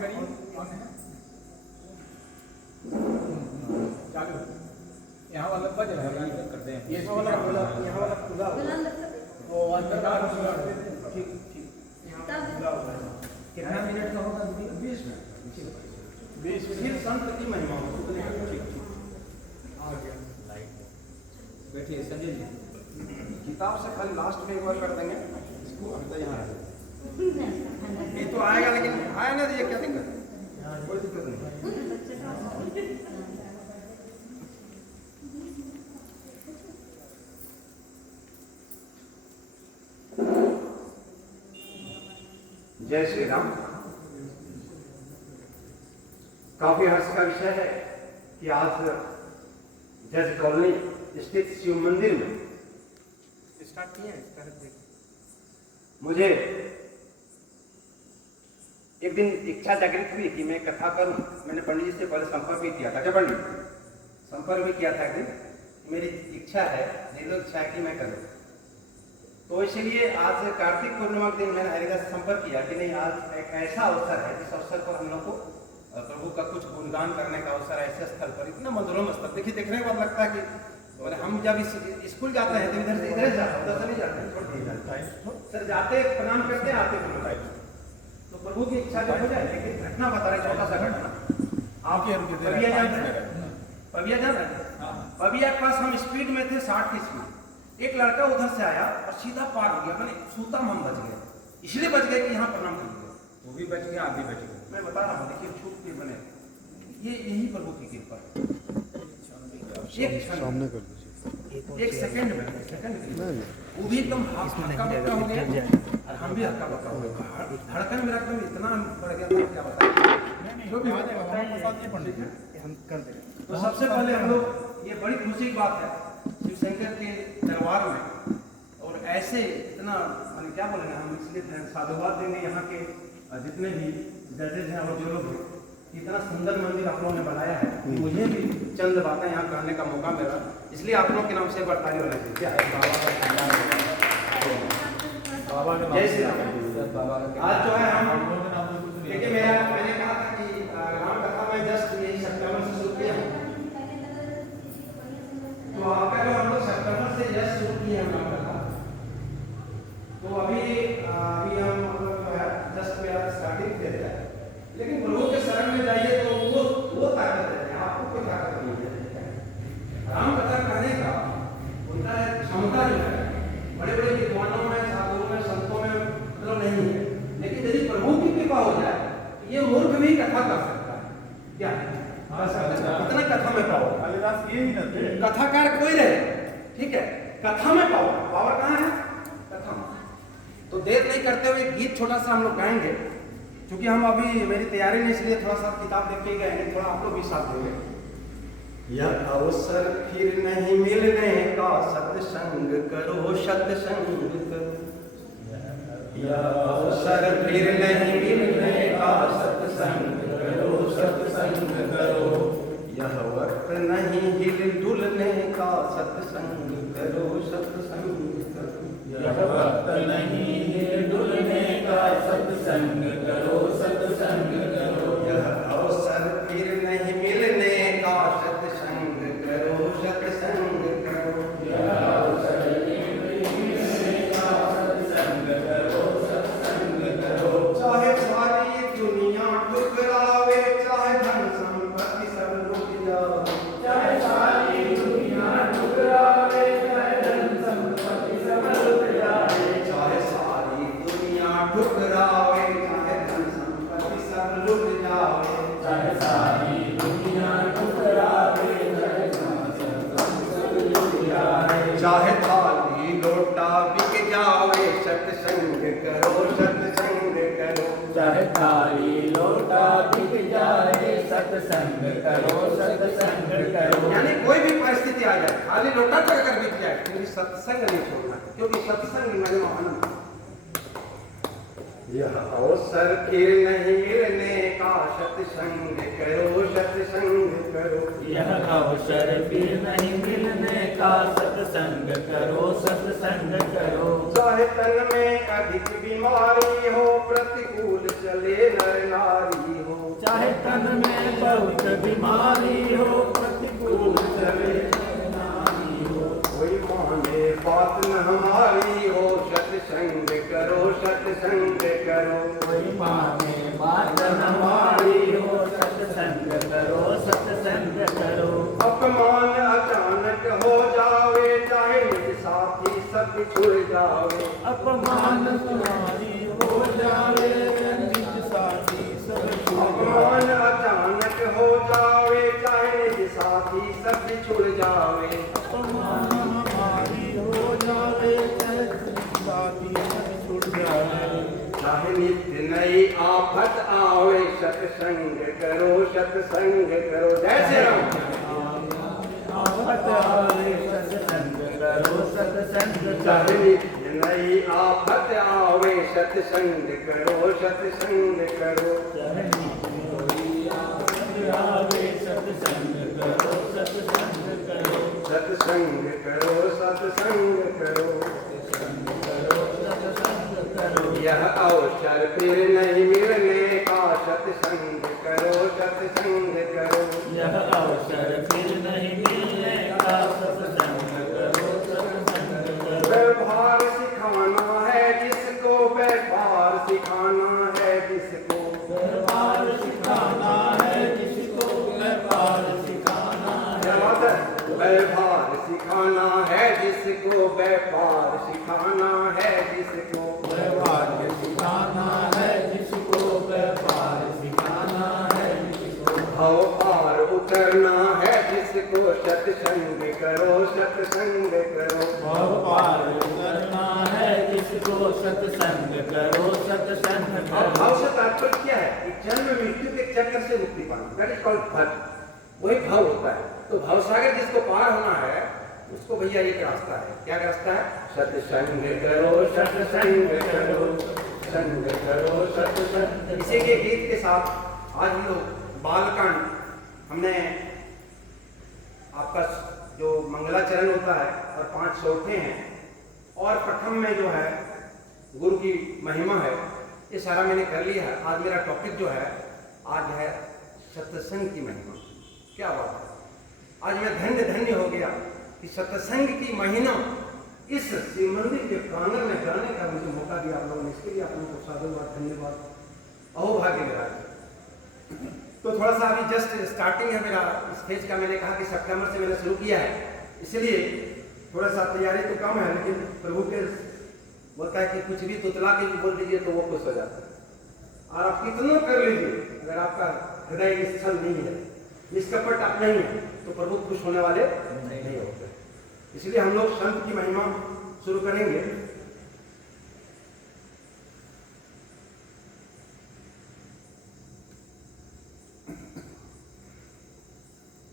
करिए। चालू। यहाँ वाला बज रहा है, करते हैं। ये वाला यहाँ वाला खुला हुआ वो अंदर बाहर ठीक ठीक खुला हुआ है। कितना मिनट का होगा? 20 मिनट। 20 फिर संत की महिमा ठीक ठीक आ गया। बैठिए संजय जी। किताब से खाली लास्ट में एक बार कर देंगे इसको। अभी तो यहाँ ये तो आएगा, लेकिन आया ना तो ये क्या दिक्कत है? कोई दिक्कत नहीं। जय श्री राम। काफी हर्ष का विषय है कि आज जज कॉलोनी स्थित शिव मंदिर में स्टार्ट किए हैं। मुझे एक दिन इच्छा जागृत हुई कि मैं कथा करूं। मैंने पंडित जी से पहले संपर्क भी किया था। क्या पंडित संपर्क भी किया था एक दिन। मेरी इच्छा है, दिलो इच्छा है कि मैं करूं। तो इसलिए आज कार्तिक पूर्णिमा के दिन मैंने हरिदास से संपर्क किया कि नहीं, आज एक ऐसा अवसर है जिस अवसर पर हम लोग को प्रभु का कुछ गुणगान करने का अवसर है। ऐसे स्थल पर इतना मनोरम स्थल देखिए, देखने के बाद लगता है कि हम जब स्कूल जाते हैं तो इधर से इधर जाते हैं, उधर से नहीं जाते हैं, छोड़ दिया जाता है सर। जाते प्रणाम करते हैं, आते प्रणाम। तो प्रभु की इच्छा जब हो जाए। लेकिन घटना बता रहे, छोटा सा घटना। आपके पविया जान रहे हैं? पविया जान रहे हैं? पविया के पास हम स्पीड में थे 60 की स्पीड। एक लड़का उधर से आया और सीधा पार हो गया। मैंने सूता हम बच गए, इसलिए बच गए कि यहाँ प्रणाम कर दिया। वो भी बच गया, आप भी बच गए। मैं बता रहा हूँ, देखिए छूट के बने ये यही प्रभु की कृपा है। एक सामने कर दीजिए, एक सेकंड में वो भी एकदम हक्का बक्का हो गया और हम भी हक्का बक्का हो गए। धड़कन मेरा एकदम इतना बढ़ गया था, क्या बताएं। जो भी पंडित हम कर देंगे। तो सबसे पहले हम लोग, ये बड़ी खुशी की बात है शिव शंकर के दरबार में। और ऐसे इतना क्या बोलेंगे हम, इसलिए साधुवाद देंगे यहाँ के जितने भी जजेज हैं और जो लोग हैं। इतना सुंदर मंदिर आप लोगों ने बनाया है, मुझे भी चंद बातें यहाँ कहने का मौका मिला, इसलिए आप लोग के नाम से बड़ताली होने चाहिए। क्या है बाबा का जय श्री राम। आज जो है हम देखिए, मैंने कहा था कि राम कथा मैं जस्ट यही सितंबर से शुरू किया हूँ। तो आपका जो हम लोग सितंबर से जस्ट शुरू किए हैं राम कथा, तो अभी हम जो है जस्ट मेरा स्टार्टिंग देता है। लेकिन प्रभु के शरण में जाइए तो वो ताकत है, आपको कोई ताकत नहीं है। राम कथा कहने का उनका क्षमता जो है बड़े बड़े विद्वानों में, साधुओं में, संतों में मतलब नहीं है। लेकिन यदि प्रभु की कृपा हो जाए तो ये मूर्ख भी कथा कर सकता है। क्या कितना कथा में पावर, कथाकार कोई रहे, ठीक है, कथा में पावर कहाँ है? कथा में। तो देर नहीं करते हुए गीत छोटा सा हम लोग गाएंगे, क्योंकि हम अभी मेरी तैयारी नहीं, इसलिए थोड़ा सा किताब देख के गए हैं, थोड़ा आप लोग भी साथ देंगे। यह अवसर फिर नहीं मिलने का, सत्संग करो सत्संग करो। यह अवसर फिर नहीं मिलने का, सत्संग करो सत्संग करो। यह वक्त नहीं हिल डुलने का, सत्संग करो सत्संग करो। यह वक्त नहीं हिल डुलने का, सत्संग करो सत्संग करो। यह अवसर फिर नहीं मिलने का, सत्संग करो सत्संग करो। यह अवसर फिर नहीं मिलने का, सत्संग करो सत्संग करो। चाहे सारी दुनिया ठुकरावे, चाहे धन संपत्ति सब लुट जाए, चाहे सारी दुनिया ठुकरावे, चाहे धन संपत्ति सब लुट जाए। चाहे सारी दुनिया ठुकरावे, चाहे धन संपत्ति सब लुट जाए। चाहे सारी दुनिया ठुकरावे, चाहे धन संपत्ति सब लुट जाए। चाहे थाली लोटा बिक जावे, सत्संग करो सत्संग करो। चाहे थाली लोटा बिक जाए, सत्संग करो सत्संग करो। यानी कोई भी परिस्थिति आ जाए, खाली लोटा तक अगर बिक जाए तो सत्संग नहीं छोड़ना, क्योंकि सत्संग मैंने महान। यह अवसर फिर नहीं मिलने का, सत्संग करो सत्संग करो। यह अवसर फिर नहीं मिलने का, सत्संग करो सत्संग करो। चाहे तन में अधिक बीमारी हो, प्रतिकूल चले नर नारी हो, बीमारी हो प्रतिकूल चले नारी हो। कोई माने बात न हमारी हो, सत्संग करो सत्संग करो। कोई माने बात हमारी हो, सत्संग करो सत्संग करो। अपमान अचानक हो जावे, चाहे निज साथी सब छुड़ जावे। अपमान तुम्हारी हो जावे, निज साथी सब छुड़ अपमान जावे। अचानक हो जावे, चाहे निज साथी सब छुड़ जावे। अपमान हमारी हो जावे, साथी सब छुड़ जावे। चाहे नित्य नई आफत आवे, सत्संग करो सत्संग करो। जय श्री राम। आफत आवे सत्संग करो सत्संग चाहे करो। नित्य नई आफत आवे, सत्संग करो सत्संग करो। आवे सत्संग करो सत्संग करो। सत्संग करो सत्संग करो। सत्संग करो। यह अवसर फिर नहीं मिलने का, सत्संग करो सत्संग करो। यह अवसर फिर नहीं मिलने का, सत्संग करो सत्संग करो। व्यवहार सिखाना है जिसको, व्यापार सिखाना है जिसको। व्यापार सिखाना है जिसको, व्यापार सिखाना क्या है। बात है? व्यवहार सिखाना है जिसको, व्यापार सिखाना है जिसको। व्यापार सिखाना है जिसको, व्यापार सिखाना है जिसको। भव पार उतरना है जिसको, सत्संग करो सत्संग करो। भव पार उतरना है जिसको, सत्संग करो सत्संग अब करो। भाव से तात्पर्य क्या है कि जन्म मृत्यु के चक्र से मुक्ति पाना, दैट इज कॉल्ड भव। वही भव होता है। तो भव सागर जिसको पार होना है, उसको भैया एक रास्ता है। क्या रास्ता है? सत्संग करो सत्संग करो, संग करो सत्संग। इसी के गीत के साथ आज हम लोग बालकांड, हमने आपका जो मंगलाचरण होता है और 5 श्लोके हैं, और प्रथम में जो है गुरु की महिमा है, ये सारा मैंने कर लिया है। आज मेरा टॉपिक जो है, आज है सत्संग की महिमा। क्या बात है! आज मैं धन्य धन्य हो गया कि सत्संग की महिमा इस शिव मंदिर के प्रांगण में गाने का मुझे मौका दिया आप लोगों ने। इसके लिए आप लोगों को साधुवाद, धन्यवाद, अहोभाग्य मेरा। तो थोड़ा सा अभी जस्ट स्टार्टिंग है मेरा स्टेज का। मैंने कहा कि सितंबर से मैंने शुरू किया है, इसलिए थोड़ा सा तैयारी तो कम है, लेकिन प्रभु के बोलता है कि कुछ भी तुतला के भी बोल दीजिए तो वो खुश हो जाता है। और आप कितना कर लीजिए, अगर आपका हृदय निश्चल नहीं है, निष्कपट आप नहीं है, तो प्रभु खुश होने वाले नहीं होते। इसलिए हम लोग संत की महिमा शुरू करेंगे।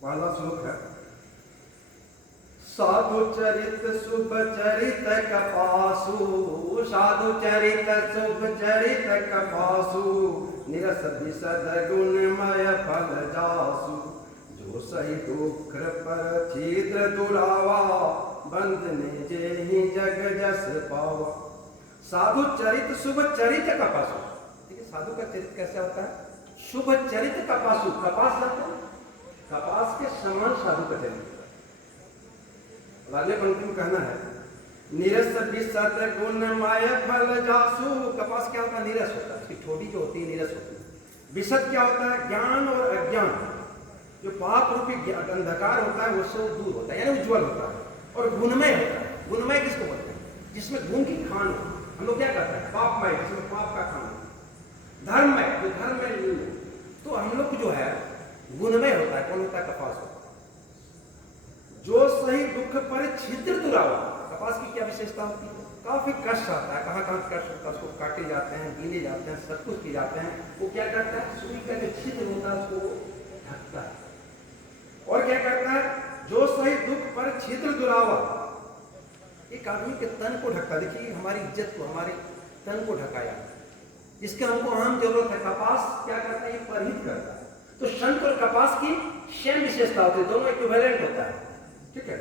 पहला श्लोक है, साधु चरित शुभ चरित कपासु, साधु चरित शुभ चरित कपासु, निरस विशद गुणमय फल जासु, जो सही दुख पर छिद्र दुरावा, बंधने जेहि जग जस पावा। साधु चरित शुभ चरित कपासु। ठीक है, साधु का चरित्र कैसा होता है? शुभ चरित कपासु। कपास जानते हैं? कपास के समान साधु का चरित्र। अगले पंक्ति में कहना है, निरस विशद गुणमय फल जासु। कपास क्या होता है? नीरस होता है, उसकी ठोड़ी जो होती है नीरस होती है। विशद क्या होता है? ज्ञान और अज्ञान, जो पाप रूपी अंधकार होता है उससे वो दूर होता है, यानी उज्ज्वल होता है। और गुणमय होता है। गुणमय किसको बोलते हैं? जिसमें गुण की खान हो। हम लोग क्या करते हैं? पापमय, जिसमें पाप का खान हो। धर्ममय, जो धर्म में लीन हो। तो हम लोग जो है गुणमय होता है। कौन होता है? कपास होता है। जो सही दुख पर छिद्र दुरावा। कपास की क्या विशेषता होती है? काफी कष्ट आता है, कहाँ कहाँ कष्ट होता है, उसको काटे जाते हैं, गीले जाते हैं, सब कुछ किए जाते हैं। वो क्या करता है? सुई का जो छिद्र होता है उसको ढकता है। और क्या करता है? जो सही दुख पर छिद्र दुरावा, एक आदमी के तन को ढकता। देखिए हमारी इज्जत को, हमारे तन को ढकाया, जिसके हमको अहम जरूरत है। कपास क्या करता है? ये परिहित करता है। तो संत और कपास की सेम विशेषता होती है, दोनों इक्विवेलेंट होता है। ठीक है।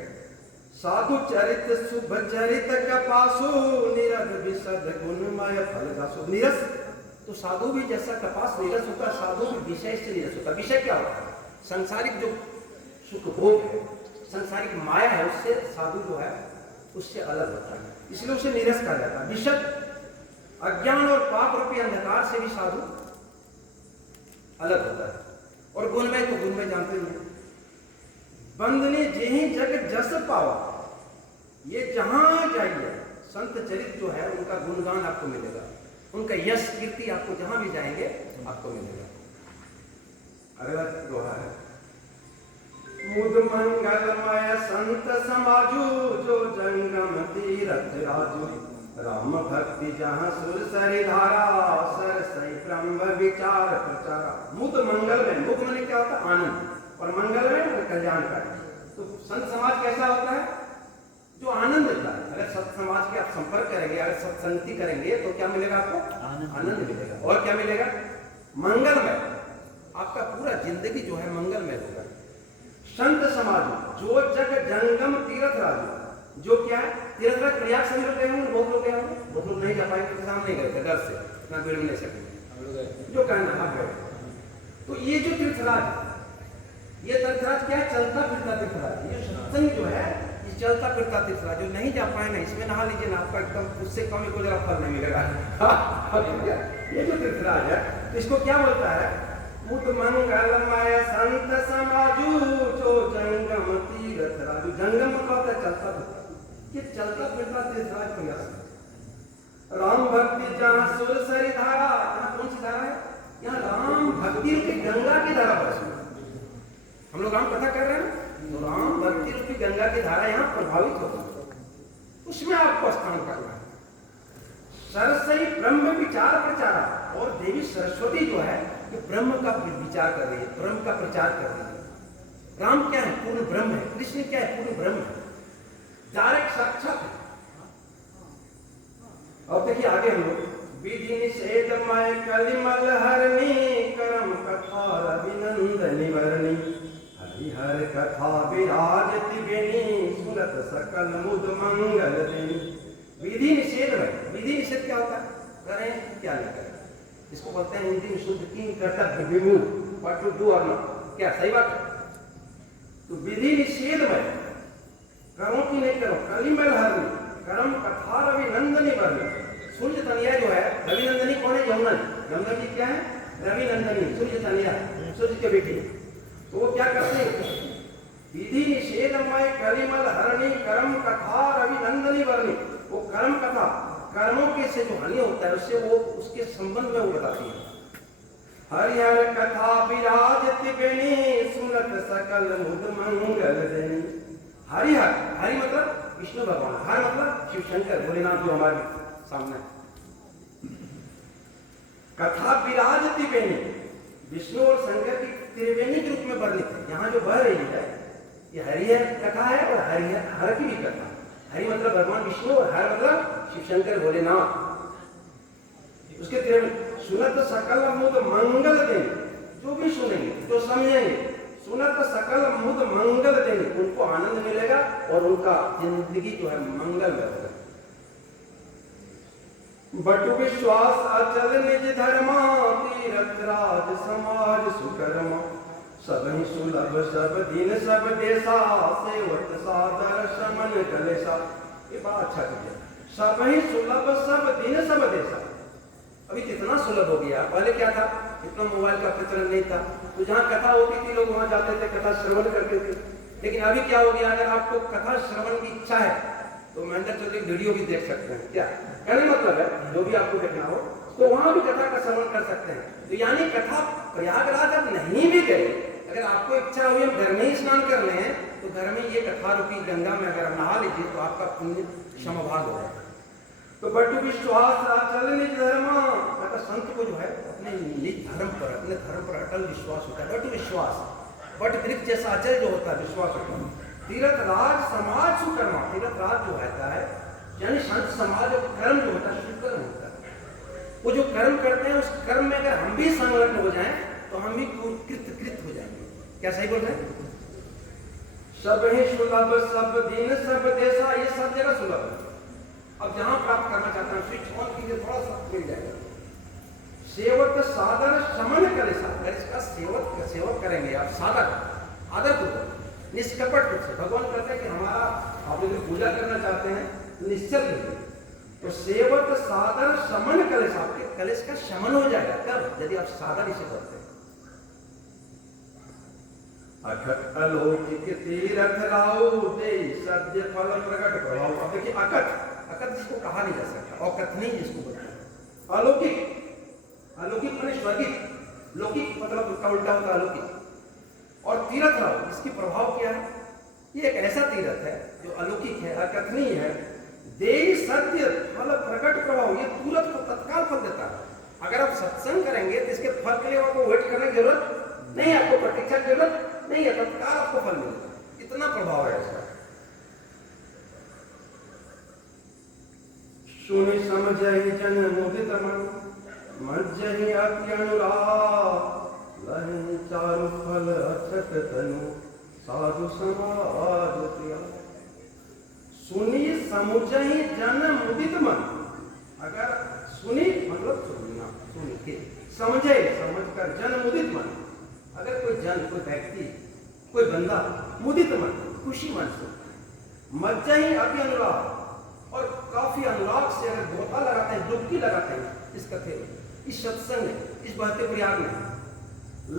साधु चरित शुभ चरित कपासु, निरस विशद गुणमय फल जासु। निरस, तो साधु भी जैसा कपास निरस होता है, साधु भी विषय से निरस होता है। विषय क्या होता है? संसारिक जो सुख भोग है, संसारिक माया है, उससे साधु जो है उससे अलग होता है, इसलिए उसे नीरस कहा जाता है। विशद अज्ञान और पाप रूपी अंधकार से भी साधु अलग होता है। और गुणमय तो गुणमय जानते ही हैं। बंदने जेहि जग जस पावा, ये जहां जाइए संत चरित जो है उनका गुणगान आपको मिलेगा, उनका यश कीर्ति आपको जहां भी जाएंगे आपको मिलेगा। अगला दोहा है, मुद मंगलमय संत समाजू, जो जंगम तीरथ राजू, राम भक्ति जहाँ सुर सरि धारा, सर सही ब्रह्म विचार प्रचारा। मुद मंगल में, मुद में क्या होता है? आनंद, और मंगल में कल्याण का। तो संत समाज कैसा होता है? जो आनंद देता है। अगर सत समाज के आप संपर्क करेंगे, अगर सत्संगति करेंगे तो क्या मिलेगा आपको? आनंद मिलेगा। और क्या मिलेगा? मंगलमय, आपका पूरा जिंदगी जो है मंगलमय होगा। संत समाज जो जग जंगम तीर्थ राजू, जो क्या है? तीर्थ राज प्रयाग सभी लोग गए होंगे, बहुत लोग गए होंगे, बहुत लोग नहीं जा पाएंगे, तो नहीं गए थे डर से, इतना भीड़ में नहीं सकेंगे, जो कहना आप गए। तो ये जो तीर्थराज, ये तीर्थराज क्या है? चलता फिरता तीर्थराज। ये सत्संग जो है ये चलता फिरता तीर्थराज, जो नहीं जा पाए ना, इसमें नहा लीजिए ना, आपका एकदम उससे कम ही कोई जरा फल नहीं मिलेगा। ये जो तीर्थराज है इसको क्या बोलता है? मुद मंगलमय संत समाजू, जो जंगम तीर्थ राजू। जंगम मतलब होता है चलता फिरता, ये चलता फिरता तीर्थराज को याद। राम भक्ति जहाँ सुर सरि धारा, यहाँ कौन सी धारा है? यहाँ राम भक्ति रूपी गंगा की धारा बरस। हम लोग राम कथा कर रहे हैं, तो राम भक्ति रूपी गंगा की धारा यहाँ प्रभावित होगी, उसमें आपको स्नान करना है। सरसई ब्रह्म विचार प्रचारा, और देवी सरस्वती जो है ये ब्रह्म का विचार कर रही है, ब्रह्म का प्रचार कर रही है। राम क्या है? पूर्ण ब्रह्म है। कृष्ण क्या है? पूर्ण ब्रह्म है, डायरेक्ट साक्षात है। और देखिए आगे हम लोग, विधि निषेधमय कलिमल हरणी, करम कथा रविनंदनी वर्णी, हरिहर कथा विराजति बेनी, सुनत सकल मुद मंगल देनी। विधि निषेध है। विधि निषेध क्या होता है? करें क्या नहीं करें, इसको बोलते हैं हिंदी में शुद्ध किंग कर्तव्य विमूढ़, व्हाट टू डू और नॉट, क्या सही बात है? तो विधि निषेध में करो कि नहीं करो, कलिमल हरणी, करम कथा रविनंदनी वर्णी। सूर्य तनिया जो है, रविनंदनी कौन है? यमुना जी। यमुना जी क्या है? रविनंदनी, सूर्य तनिया, सूर्य के बेटी। तो वो क्या करते हैं? विधि निषेधमय कलिमल हरणी, कर्म कथा रविनंदनी वर्णी। वो कर्म कथा, कर्मों के से जो हानि होता है उससे वो उसके संबंध में वो बताती है। हरिहर कथा विराजति बेनी, सुनत सकल मुद मंगल देनी। हरिहर, हरि मतलब विष्णु भगवान, हर मतलब शिव शंकर भोलेनाथ जो हमारे सामने। कथा विराजति बेनी, विष्णु और शंकर की त्रिवेणी के रूप में वर्णित है। यहाँ जो बह रही है ये हरिहर कथा है, और हरिहर हर की भी कथा। हरि मतलब भगवान विष्णु, और हर मतलब शिव शंकर भोलेनाथ। उसके त्रिवेणी। सुनत सकल मुद मंगल देनी, जो भी सुनेंगे, जो समझेंगे, सुनत सकल मुद मंगल देनी, उनको आनंद मिलेगा और उनका जिंदगी जो है मंगल में होगा। बटु विश्वास अचल निज धर्मा, तीरथ राज समाज सुकर्मा, सब ही सुलभ सब दिन सब देशा, सेवत सादर समन कलेसा। ये बड़ा अच्छा किया, सब ही सुलभ सब दिन सब देशा। अभी कितना सुलभ हो गया, पहले क्या था? इतना मोबाइल का प्रचलन नहीं था, तो जहाँ कथा होती थी लोग वहां जाते थे, कथा श्रवण करते थे। लेकिन अभी क्या हो गया? अगर आपको कथा श्रवण की इच्छा है तो महेंद्र चौधरी वीडियो भी देख सकते हैं। क्या कहने मतलब है? जो भी आपको देखना हो तो वहां भी कथा का श्रवण कर सकते हैं। तो यानी कथा प्रयागराज अब नहीं भी गए, अगर आपको इच्छा हुई हम घर में ही स्नान कर ले हैं, तो घर में ये कथा रूपी गंगा में अगर नहा लीजिए तो आपका पुण्य समभाग हो जाएगा। तो बटु विश्वास अचल निज धर्मा, संत को जो है अपने निज धर्म पर, अपने धर्म पर अटल विश्वास होता है। बटु विश्वास, बट वृक्ष जैसा अचल जो होता है, विश्वास होता है। तीरथ राज समाज सुकर्मा, तीरथ राज जो रहता है यानी संत समाज और कर्म जो होता है सुकर्म होता है। वो जो कर्म करते हैं उस कर्म में अगर हम भी संलग्न हो जाएं तो हम भी कृत हो जाएंगे। क्या सही बोल रहे हैं? सब ही सुलभ सब दिन सब देशा, ये सब जगह सुलभ है। अब जहां प्राप्त करना चाहते हैं स्विच ऑन कीजिए, थोड़ा सा मिल जाएगा। सेवक सादर समन कलेसा, अगर इसका सेवक करेंगे आप सादर आदरपूर्वक निष्कपट रूप से, भगवान कहते हैं कि हमारा आप यदि पूजा करना चाहते हैं निश्चल रहिए, तो सेवक सादर शमन कलेश, आपके कलेश का शमन हो जाएगा। कब? यदि आप सादर इसे करते हैं। अखट अलौकिक तीरथ राउ दे सद्य फल प्रकट प्रभाव। अब देखिए अकथ जिसको कहा नहीं जा सकता, अकथनीय जिसको बोलते हैं। अलौकिक माने स्वर्गिक, लौकिक मतलब उसका उल्टा होता है अलौकिक। और तीरथ राउ इसकी प्रभाव क्या है? ये एक ऐसा तीरथ है जो अलौकिक है, अकथनीय है। दे सत्य फल प्रकट प्रभाव, ये तुरंत को तत्काल फल देता है। अगर आप सत्संग करेंगे तो इसके फल के लिए आपको वेट करने की जरूरत नहीं, आपको प्रतीक्षा की जरूरत नहीं है, तत्काल आपको फल मिलेगा। इतना प्रभाव है इसका। सुनि समझहि जन मोहित मन, मज्जहि अति अनुराग, लहि चारु फल अक्षत तनु, साधु समाज प्रिया। सुनि समुझहि जन मुदित मन, अगर सुनी मतलब सुनना, सुन के समझे समझकर जन मुदित मन, अगर कोई जन, कोई व्यक्ति, कोई बंदा मुदित मन खुशी मन से, मज्जहि अति अनुराग और काफी अनुराग से अगर गोता लगाते हैं, डुबकी लगाते हैं इस कथे में, इस सत्संग में, इस बहते प्रयाग में,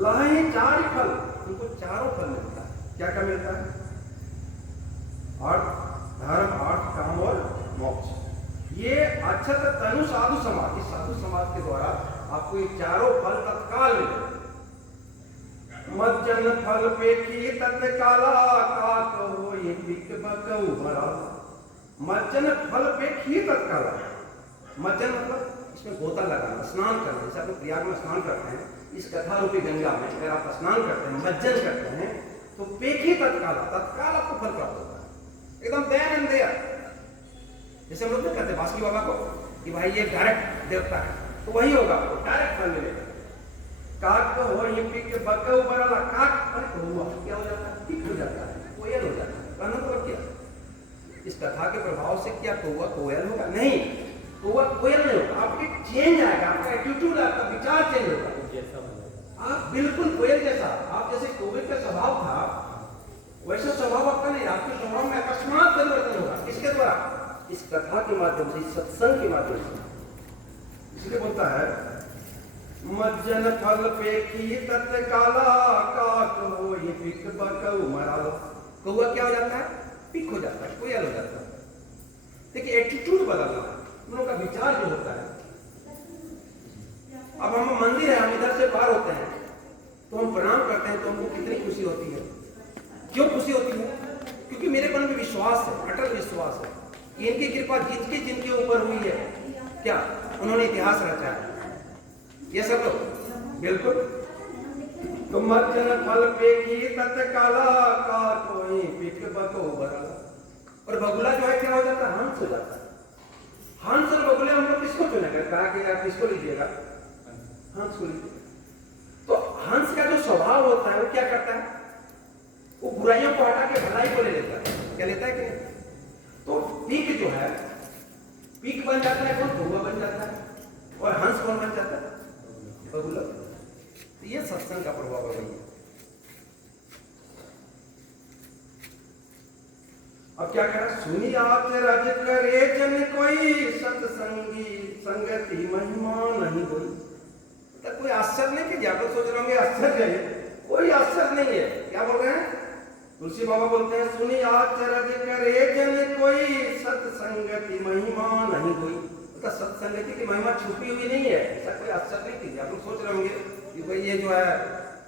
लहे चार फल, उनको चारों फल मिलता है। क्या क्या मिलता है? अर्थ, धर्म, अर्थ, काम और मोक्ष। ये अक्षत तनु साधु समाज, इस साधु समाज के द्वारा आपको ये चारों फल तत्काल मिले। मज्जन फल पेखी तत्काला, का कहो ये बिक बकऊ भरा। मज्जन फल पेखी तत्काला, मज्जन मतलब इसमें गोता लगाना, स्नान करना। जैसे आप लोग प्रयाग में स्नान करते हैं, इस कथा रूपी गंगा में अगर आप स्नान करते हैं, मज्जन करते हैं, तो पेखी तत्काला, तत्काल आपको फल प्राप्त होता है, एकदम देयर एंड देयर। जैसे हम लोग नहीं कहते बासुकी बाबा को कि भाई ये डायरेक्ट देवता है, तो वही होगा, आपको डायरेक्ट फल मिलेगा। काक हो ये पिक बकऊ बरला, काक पर हुआ क्या हो जाता है? पिक हो जाता है, कोयल हो जाता है। कहना मतलब क्या? इस कथा के प्रभाव से क्या कौवा कोयल होगा? नहीं, कौवा कोयल नहीं होगा, आपके चेंज आएगा, आपका एटीट्यूड, आपका विचार चेंज होगा। आप बिल्कुल कोयल जैसा, आप जैसे कौवे का स्वभाव था वैसा स्वभाव आपका नहीं, आपके स्वभाव में अकस्मात परिवर्तन होगा। किसके द्वारा? इस कथा के माध्यम से, इस सत्संग के माध्यम से। इसलिए बोलता है मज्जन फल पेखी तत्काला, काक हो ये पिक बकऊ मरा। कौवा क्या हो जाता है? पिक हो जाता है, कोयल हो जाता है। देखिए एटीट्यूड बदलना है, उन लोगों का विचार जो होता है। अब हम मंदिर है, हम इधर से पार होते हैं तो हम प्रणाम करते हैं, तो हमको कितनी खुशी होती है। क्यों खुशी होती है? क्योंकि मेरे मन में विश्वास है, अटल विश्वास है कि इनकी कृपा जिनके ऊपर हुई है, क्या उन्होंने इतिहास रचा है। ये सब लोग बिल्कुल। तो मज्जन फल पेखी तत्काला, का कोई पिक बको बरला। और बगुला जो है क्या हो जाता है? हंस हो जाता है। हंस और बगुले हम लोग किसको चुनेंगे? कहा कि आप किसको लीजिएगा? हंस को लीजिए। तो हंस का जो स्वभाव होता है वो क्या करता है? वो बुराइयों को हटा के भलाई को ले लेता है। क्या लेता है कि नहीं? तो पीक जो है, पीक बन जाता है कौन? कौवा बन जाता है। और हंस कौन बन जाता है? बगुला। तो ये सत्संग का प्रभाव है भैया। अब क्या करा? सुनी आचरज करे जन कोई, सत्संगी संगति महिमा नहीं कोई। तो कोई आश्चर्य नहीं कीजिए। आप लोग सोच रहे होंगे आश्चर्य है, कोई आश्चर्य नहीं है। क्या बोल रहे हैं? तुलसी बाबा बोलते हैं सुनी आचरज करे जन कोई, सत्संगति महिमा नहीं कोई। तो सत्संगति की महिमा छुपी हुई नहीं है, ऐसा कोई आश्चर्य नहीं कीजिए। आप लोग सोच रहे होंगे कि भाई ये जो है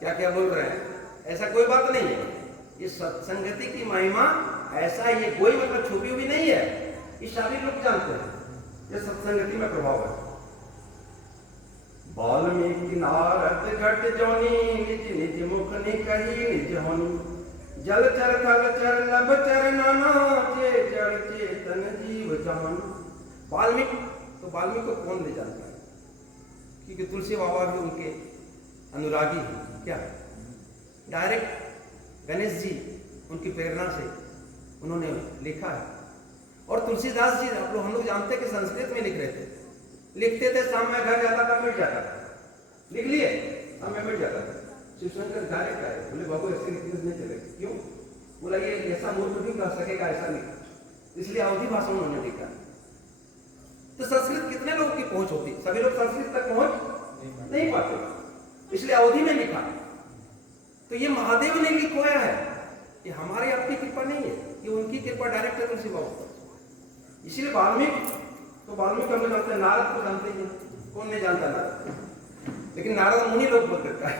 क्या क्या बोल रहे हैं, ऐसा कोई बात नहीं है। ये सत्संगति की महिमा ऐसा ये कोई मतलब छुपी हुई नहीं है, ये सभी लोग जानते हैं। ये सत्संगति में प्रभाव है। वाल्मीकि नारद घट जोनी, निज निज मुख ने कही निज होनी। जल चर थल चर नभ चर नाना, जे जड़ चेतन जीव जान। वाल्मीकि, तो वाल्मीकि को कौन नहीं जानता है? क्योंकि तुलसी बाबा भी उनके अनुरागी हैं। क्या डायरेक्ट गणेश जी उनकी प्रेरणा से उन्होंने लिखा है। और तुलसीदास जी आप लोग हम लोग जानते हैं कि संस्कृत में लिख रहे थे, लिखते थे शाम में घर जाता था मिट जाता था, लिख लिए शाम में मिट जाता था। शिव शंकर डायरेक्ट आए, बोले बाबू ऐसे रीति नहीं चलेगा। क्यों? बोला ये ऐसा मूर्ख भी कर सकेगा, ऐसा नहीं। इसलिए अवधि भाषा उन्होंने लिखा। तो संस्कृत कितने लोगों की पहुंच होती, सभी लोग संस्कृत तक पहुंच नहीं पाते, इसलिए अवधि में लिखा। तो ये महादेव ने लिखवाया है, ये हमारी आपकी कृपा नहीं है, ये उनकी कृपा डायरेक्ट है तुलसी बाबू पर। इसीलिए वाल्मीकि, तो वाल्मीकि हम लोग जानते हैं, नारद को जानते ही हैं, कौन नहीं जानता नारद, लेकिन नारद मुनि लोग बोल देता है,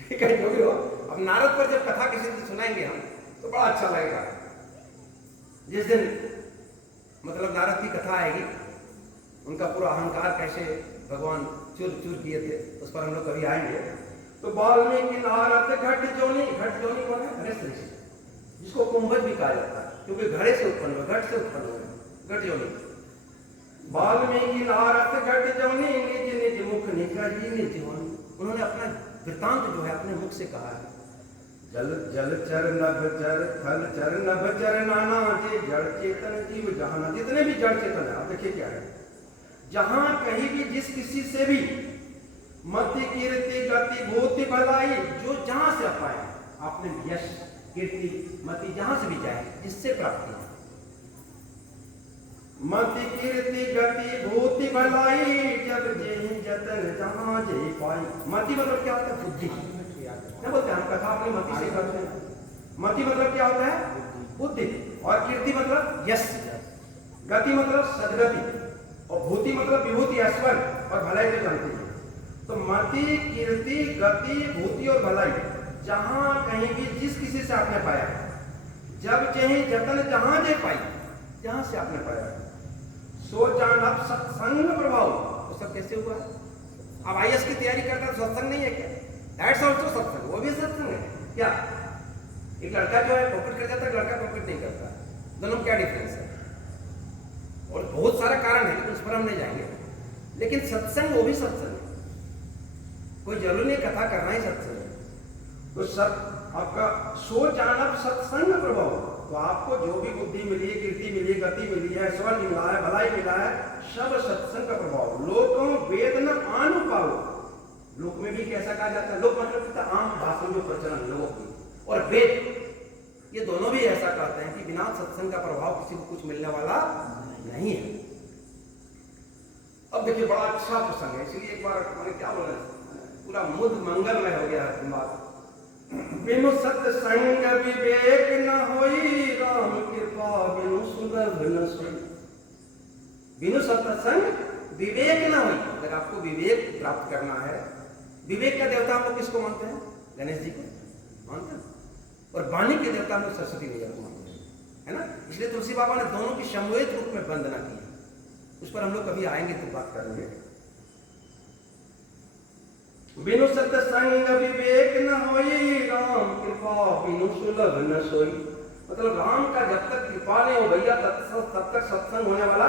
ठीक है जो भी हो। अब नारद पर जब कथा किसी से सुनाएंगे हम तो बड़ा अच्छा लगेगा। जिस दिन मतलब नारद की कथा आएगी, उनका पूरा अहंकार कैसे भगवान चूर चूर किए थे, उस पर हम लोग कभी आएंगे। तो वाल्मीकि नारद घट जोनी कौन है? गणेश ऋषि, जिसको कुंभज भी कहा जाता है, क्योंकि घड़े से उत्पन्न हुए, घट से उत्पन्न हुए, घट जोनी। वाल्मीकि नारद घट जोनी, निज निज मुख निकजी निज होनी। उन्होंने अपना वृत्तांत जो है अपने मुख से कहा है। जल जल चर नभ चर थल चर नभ चर नाना जे जड़ चेतन जीव जहाना। जितने भी जड़ चेतन है, आप देखिए क्या है, जहां कहीं भी जिस किसी से भी मति कीर्ति गति भूति भलाई, जो जहां से पाए आपने यश कीर्ति मति जहां से भी जाए, जिससे प्राप्त हो मति कीर्ति गति भूति भलाई, जब जेहि जतन जहां जे पाई। मति मतलब क्या होता है? बुद्धि। क्या बोलते हैं हम कथा अपनी मति से करते हैं। मति मतलब क्या होता है? बुद्धि। और कीर्ति मतलब यश, गति मतलब सदगति, और भूति मतलब विभूति ऐश्वर्य और भलाई को जानते हैं। तो मति कीर्ति गति भूति और भलाई जहां कहीं भी जिस किसी से आपने पाया, जब चाहे जतन जहां जे पाई, जहां से आपने पाया, सो जानब सत्संग प्रभाव। तो सब कैसे हुआ? अब आईएएस की तैयारी करता है, सत्संग नहीं है क्या? दैट्स आल्सो सत्संग, वो भी सत्संग है क्या? एक लड़का जो है पॉकेट कर जाता है, लड़का पॉकेट नहीं करता, दोनों में क्या डिफरेंस है? और बहुत सारा कारण है, लेकिन उस पर हम नहीं जाएंगे। लेकिन सत्संग वो भी सत्संग है, कोई जरूरी नहीं कथा करना ही सत्संग है। तो सत आपका सो जानब सत्संग प्रभाव, तो आपको जो भी बुद्धि मिली है, कीर्ति मिली है, गति मिली है, ऐश्वर्य मिला है, भलाई मिला है, सब सत्संग का प्रभाव। लोकों वेद न अनुपाव, लोक में भी कैसा कहा जाता है? लोक मतलब आम भाषण जो प्रचलन लोगों की, और वेद ये दोनों भी ऐसा कहते हैं कि बिना सत्संग का प्रभाव किसी को कुछ मिलने वाला नहीं है। अब देखिए बड़ा अच्छा प्रसंग है, इसलिए एक बार मैंने क्या बोला, पूरा मुद मंगलमय हो गया है बात। बिनु सत्संग विवेक न होई, राम कृपा बिनु सुलभ न सोई। बिनु सत्संग विवेक न होई। अगर आपको विवेक प्राप्त करना है, विवेक का देवता हम लोग किसको मानते हैं? गणेश जी को मानते हैं, और वाणी के देवता हम लोग सरस्वती मैया को मानते हैं, है ना। इसलिए तुलसी बाबा ने दोनों की समवेत रूप में वंदना की, उस पर हम लोग कभी आएंगे तो बात करेंगे। बिनु सत्संग विवेक न होई, राम कृपा बिनु सुलभ न सोई। मतलब राम का जब तक कृपा नहीं हो भैया, तब तक सत्संग होने वाला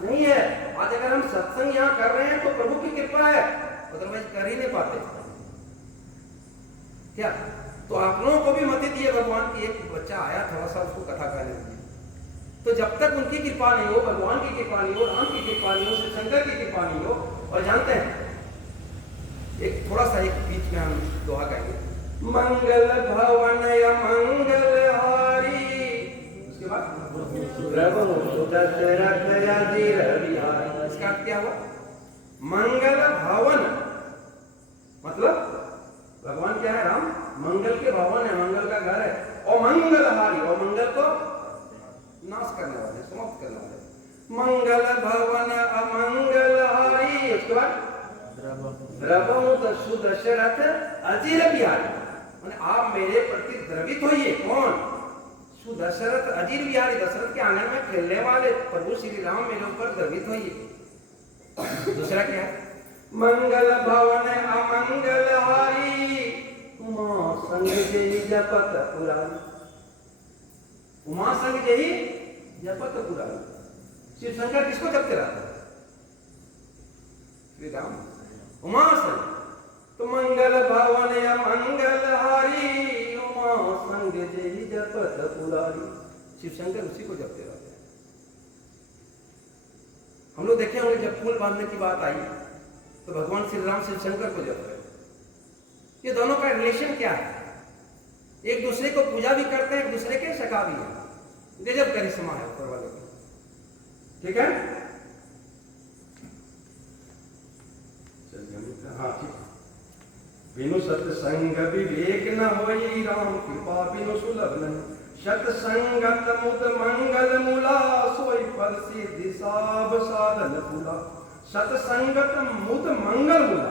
नहीं है। आज अगर हम सत्संग यहाँ कर रहे हैं तो प्रभु की कृपा है, अदरवाइज कर ही नहीं पाते क्या। तो आप लोगों को भी मत दिए भगवान की। एक बच्चा आया, थोड़ा सा उसको कथा कहने लगी, तो जब तक उनकी कृपा नहीं हो, भगवान की कृपा नहीं हो, राम की कृपा नहीं हो, शिव शंकर की कृपा नहीं हो। और जानते हैं एक थोड़ा सा एक बीच में हम दोहा कहेंगे, मंगल भवन या मंगल हारी, उसके बाद इसका अर्थ क्या हुआ? मंगल भवन मतलब भगवान क्या है? राम मंगल के भवन है, मंगल का घर है। और मंगल हारी, और मंगल को नाश करने वाले, समाप्त करने वाले। मंगल भवन अमंगल हारी, उसके बाद सुदशरथ अजीर बिहारी, माने आप मेरे प्रति द्रवित होइए। कौन? सुदशरथ अजीर बिहारी, दशरथ के आंगन में खेलने वाले प्रभु श्री राम मेरे ऊपर द्रवित होइए। दूसरा क्या है? मंगल भवन अमंगल हारी, उमा संग जही जपत पुरारी। उमा संग जही जपत पुरारी। शिव शंकर किसको जपते रहते? श्री राम। उमा संग, तो मंगल भवन या मंगल हारी, उमा संग जही जपत पुरारी। शिव शंकर उसी को जपते रहते हैं। हम लोग देखे होंगे जब फूल बांधने की बात आई तो भगवान श्री राम शिव शंकर को जप रहे, ये दोनों का रिलेशन क्या है? एक दूसरे को पूजा भी करते हैं, एक दूसरे के सखा भी है। गजब करिश्मा है ऊपर वाले का, ठीक है। हाँ ठीक। बिनु सत्संग विवेक न होई, राम कृपा बिनु सुलभ नहीं। सत्संगत मुद मंगल मूला, सोई फल सिद्धि साब साधन फूला। सत्संगत मुद मंगल मूला,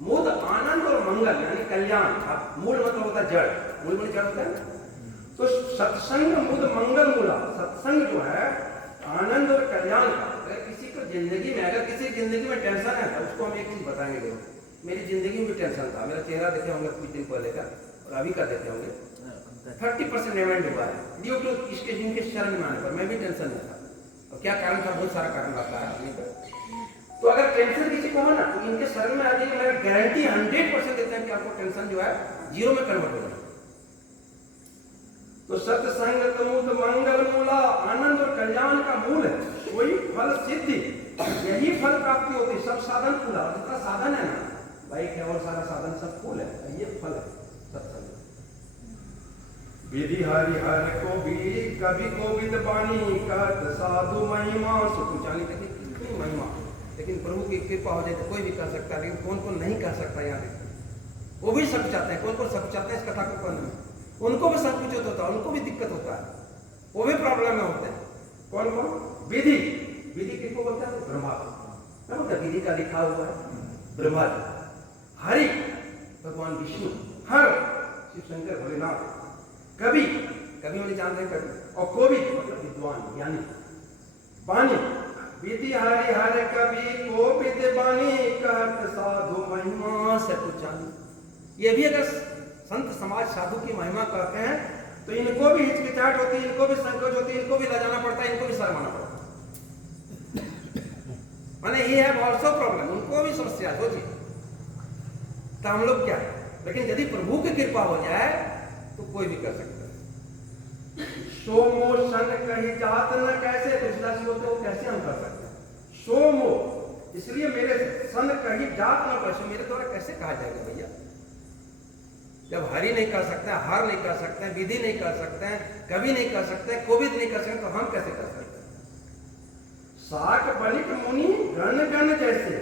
मुद आनंद और मंगल यानी कल्याण। मूल मतलब होता है जड़, मूल में जड़ होता है। तो सत्संग मुद मंगल मूला, सत्संग जो है आनंद और कल्याण का। अगर किसी को जिंदगी में, अगर किसी जिंदगी में टेंशन है तो उसको हम एक चीज बताएंगे। देखो मेरी जिंदगी में भी टेंशन था, मेरा चेहरा देखे होंगे कुछ दिन पहले का और अभी का देखे होंगे, 30% इवेंट हुआ है ड्यू टू इसके जिनके शरण में आने पर। मैं भी टेंशन में था, और क्या कारण था? बहुत सारा कारण आता है। तो अगर टेंशन किसी को हो ना, तो इनके शरण में आ जाइए, मैं गारंटी 100% देते हैं कि आपको टेंशन जो है जीरो में कन्वर्ट हो जाएगा। तो सत्संग तमुद मंगल मूला, आनंद और कल्याण का मूल है। वही फल सिद्धि, यही फल प्राप्ति होती है। सब साधन पूरा, जितना साधन है ना, बाइक है और सारा साधन सब फूल है, ये फल है सत्संग। विधि हरिहर को भी कभी गोविंद बानी, करत साधु महिमा सुख जानी। देखिए कितनी महिमा, लेकिन प्रभु की कृपा हो जाए तो कोई भी कर सकता है, लेकिन कौन कौन नहीं कर सकता? यहाँ देखिए वो भी सब चाहते हैं, कौन कौन सब चाहते हैं इस कथा को पढ़ने में, उनको भी संकुचित होता है, उनको भी दिक्कत होता है, वो भी प्रॉब्लम में होते हैं। कौन कौन? विधि, विधि किसको बोलते हैं? ब्रह्मा। क्या बोलते हैं? विधि का लिखा हुआ है ब्रह्मा जी। हरि भगवान विष्णु, हर शिव शंकर भोलेनाथ। कवि, कवि वाले जानते हैं कवि, और कोविद मतलब विद्वान ज्ञानी। बानी, विधि हरि हर कवि कोविद बानी, कहत साधु महिमा से कुछ जानी। ये भी अगर संत समाज साधु की महिमा करते हैं तो इनको भी हिचकिचाहट होती है, इनको भी संकोच होती है, इनको भी लजाना पड़ता है, इनको भी शर्माना पड़ता है। माने ये है ऑल्सो प्रॉब्लम, उनको भी समस्या सोचिए। तो हम लोग क्या है, लेकिन यदि प्रभु की कृपा हो जाए तो कोई भी कर सकता है। सोमो सन कही जात न कैसे, दूसरा से बोलते वो कैसे हम कर सकते हैं? सोमो, इसलिए मेरे सन कही जात न कैसे, मेरे द्वारा कैसे कहा जाएगा भैया? जब हरि नहीं कर सकते हैं, हर नहीं कर सकते हैं, विधि नहीं कर सकते हैं, कभी नहीं कर सकते हैं, कोविद नहीं कर सकते, तो हम कैसे कर सकते हैं? साक बनिक मुनि गण गण जैसे,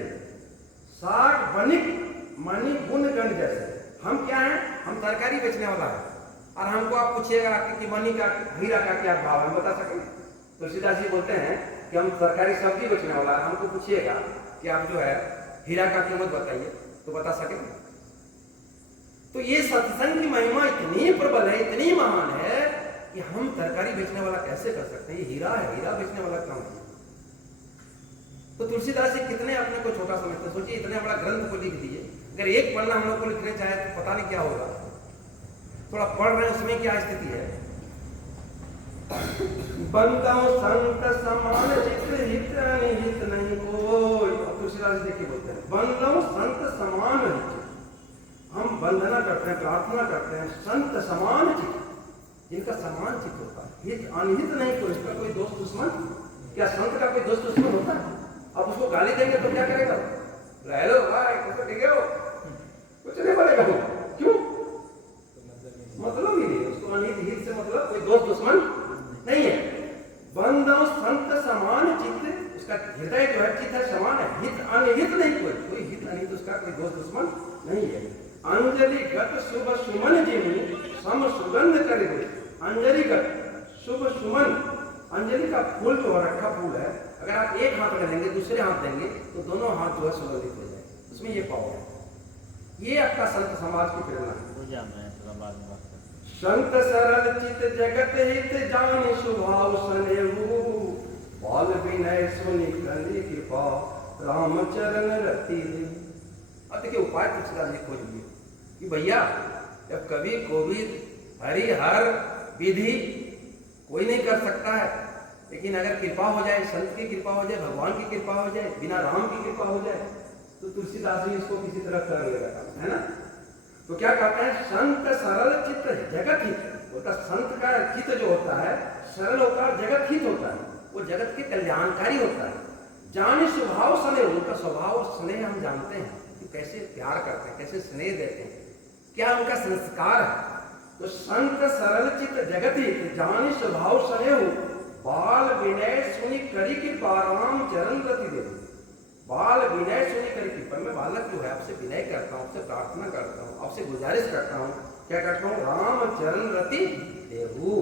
साक बनिक मणि गुण गण जैसे। हम क्या हैं? हम तरकारी बेचने वाला है, और हमको आप पूछिएगा कि मणि का, हीरा का क्या भाव है, हम बता सकेंगे? तुलसीदास जी बोलते हैं कि हम तरकारी सब्जी बेचने वाला है, हमको पूछिएगा कि आप जो है हीरा का कीमत बताइए, तो बता सकेंगे? तो ये सत्संग की महिमा इतनी प्रबल है, इतनी महान है कि हम तरकारी बेचने वाला कैसे कर सकते हैं? ये हीरा है, हीरा बेचने वाला कौन है? तो तुलसीदास जी कितने अपने को छोटा समझते हैं। सोचिए इतने बड़ा ग्रंथ को लिख दिए, अगर एक पन्ना हम लोग को लिखने चाहे तो पता नहीं क्या होगा। थोड़ा पढ़ रहे हैं, उसमें क्या स्थिति है? बंदाओ संत समान चित्र हित अनिहित नहीं कोई। तुलसीदास जी देखिए बोलते हैं बंदाओ संत समान हित, हम वंदना करते हैं, प्रार्थना करते हैं संत समान चित, जिनका समान चित होता है, हित अनिहित नहीं कोई, इसका कोई दोस्त दुश्मन। क्या संत का कोई दोस्त दुश्मन होता है? अब उसको गाली देंगे तो क्या करेगा? लो भाई कुछ ठीक है, कुछ नहीं बोलेगा वो। क्यों? मतलब ही नहीं, उसको अनिहित हित से मतलब कोई दोस्त दुश्मन नहीं है। बंदो संत समान चित्त, उसका हृदय जो है चित्त है समान है, हित अनिहित नहीं कोई हित अनिहित उसका कोई दोस्त दुश्मन नहीं है। अंजलि गत शुभ सुमन जिनी सम सुगंध करे। अंजलि गत शुभ सुमन, अंजलि का फूल जो रखा फूल है, अगर आप एक हाथ में लेंगे दूसरे हाथ देंगे तो दोनों हाथ जो है सुगंधित हो जाए, उसमें ये पावर है। ये आपका संत समाज की प्रेरणा है। संत सरल चित जगत हित जानि स्वभाव सनेहु, बाल विनय सुनि कली कृपा राम चरण रति दे। अब देखिए उपाय तुलसीदास जी खोज लिए कि भैया जब कभी कोविद हरि हर विधि कोई नहीं कर सकता है, लेकिन अगर कृपा हो जाए, संत की कृपा हो जाए, भगवान की कृपा हो जाए, बिना राम की कृपा हो जाए, तो तुलसीदास जी इसको किसी तरह कर लेगा, है ना? तो क्या कहते हैं? संत सरल चित्त जगत हित होता, संत का चित्त जो होता है सरल होता है, जगत हित होता है, वो जगत के कल्याणकारी होता है। जाने स्वभाव स्नेह, उनका स्वभाव स्नेह हम जानते हैं, कि कैसे प्यार करते हैं, कैसे स्नेह देते हैं, क्या उनका संस्कार है। तो संत सरल चित जगति जानी स्वभाव सनेहु, बाल विनय सुनि करी की बाराम चरण रति देव। बाल विनय सुनि करी की, पर मैं बालक जो है आपसे विनय करता हूँ, आपसे प्रार्थना करता हूँ, आपसे गुजारिश करता हूँ, क्या करता हूँ, राम चरण रति देहु,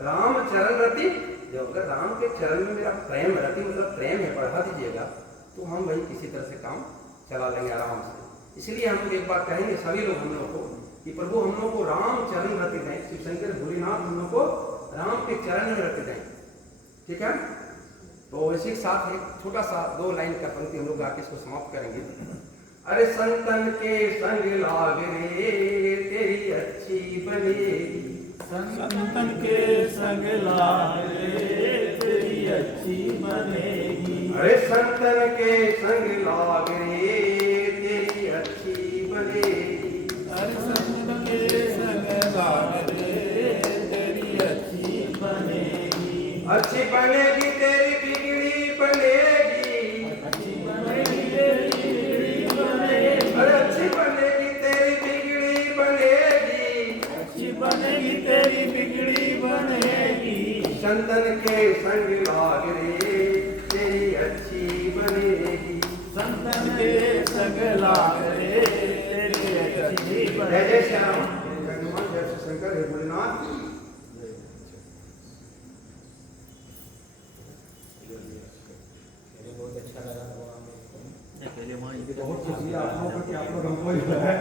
राम चरण रति देव। अगर राम के चरण में मेरा प्रेम, रति मतलब प्रेम है, बढ़ा दीजिएगा तो हम वही किसी तरह से काम चला लेंगे आराम से। इसलिए हम लोग एक बात कहेंगे सभी लोग हम लोग को कि प्रभु हम लोग को राम चरण रति दें, शिव शंकर भोलेनाथ हम लोग को राम के चरण में रति दें, ठीक है। तो इसी के साथ एक छोटा सा 2 लाइन का पंक्ति हम लोग आके इसको समाप्त करेंगे। अरे संतन के संग लाग रे तेरी अच्छी बनेगी, संतन के संग लाग रे तेरी अच्छी बनेगी। अरे संतन के संग लाग रे तेरी अच्छी बनेगी, अरे संतन के संग लाग रे तेरी अच्छी बनेगी। अच्छी बनेगी तेरी बिगड़ी बनेगी, अच्छी बनेगी तेरी बिगड़ी बनेगी। अरे अच्छी बनेगी तेरी बिगड़ी बनेगी, अच्छी बनेगी तेरी बिगड़ी बनेगी। संतन के संग लाग रे तेरी अच्छी बनेगी, संतन के संग लाग रे तेरी अच्छी जय बनेगी। जय श्री राम, जय हनुमान, जय श्री शंकर, हे भोलेनाथ। बहुत अच्छा लगा बहुत खुशी आप लोगों को कि आप लोग हमको जो है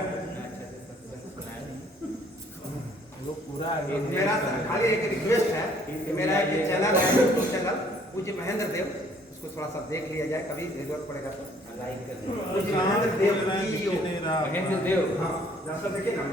लोग पूरा मेरा खाली एक रिक्वेस्ट है कि मेरा एक चैनल है यूट्यूब चैनल पूज्य महेंद्र देव, उसको थोड़ा सा देख लिया जाए, कभी जरूरत पड़ेगा तो लाइक कर पूज्य महेंद्र देव, महेंद्र देव। हाँ जरा सा देखिए ना।